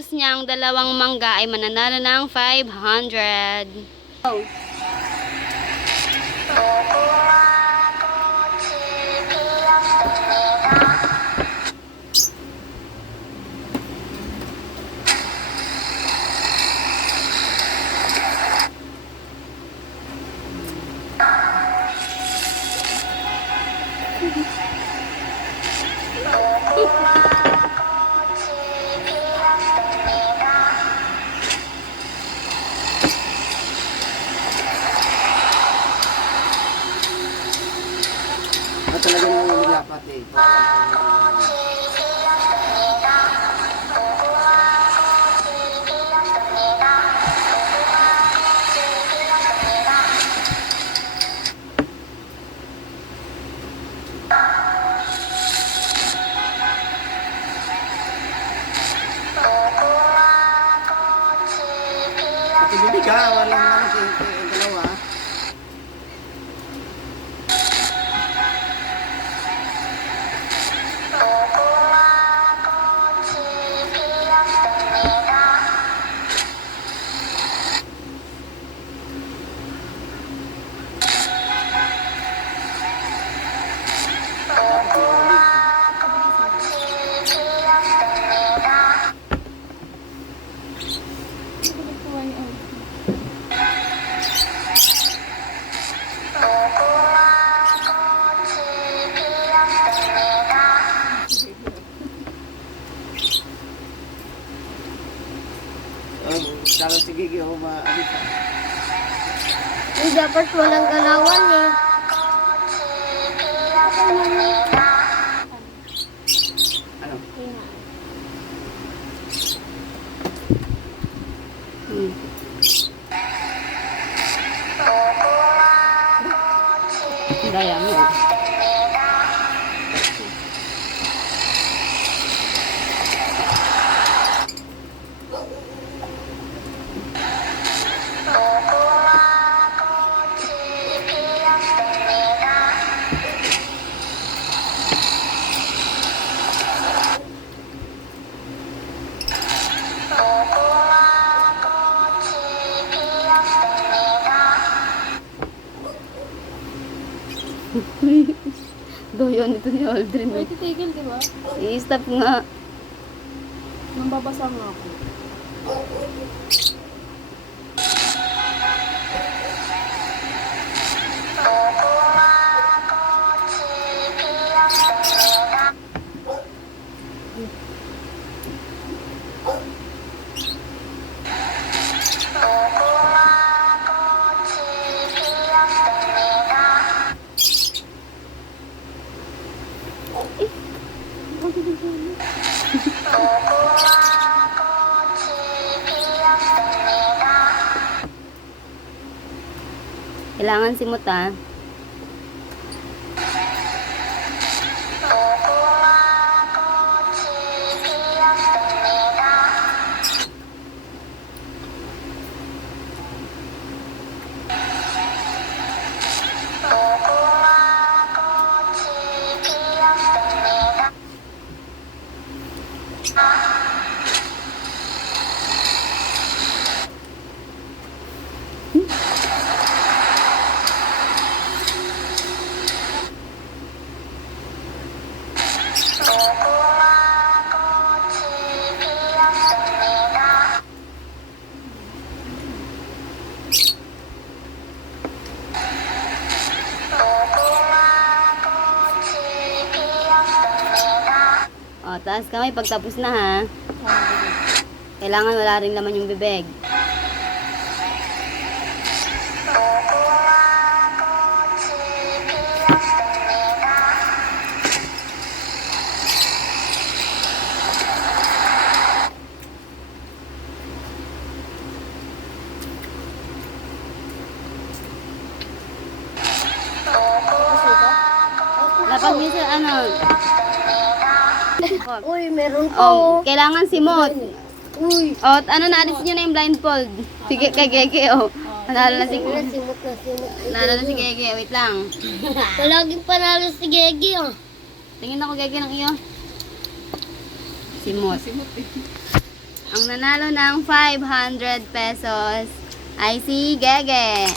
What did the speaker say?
pagkatapos niyang dalawang mangga ay mananalo ng 500. Oh. Talagang nililapat eh. Ito bibig ha, walang dalawa. Dapat sige ako maalis ha. Dapat walang galawan eh. Ano? Gaya mo. Doyon ito ni Aldrin. May titigil, di ba? I-stop nga. Nambabasa nga ako. Kailangan simot ha. O, taas kamay pagtapos na ha. Kailangan wala rin laman yung bibig. Dapat minsan ano. Uy, meron po. Oh, kailangan simot. Uy. Oh, ano naalis niyo na yung blindfold. Sige kay Gege oh. Nanalo na si Simot na. Nanalo na si Gege. Wait lang. Palaging panalo si Gegi oh. Tingin ako Gege ng iyo. Simot. Ang nanalo ng 500 pesos ay si Gege.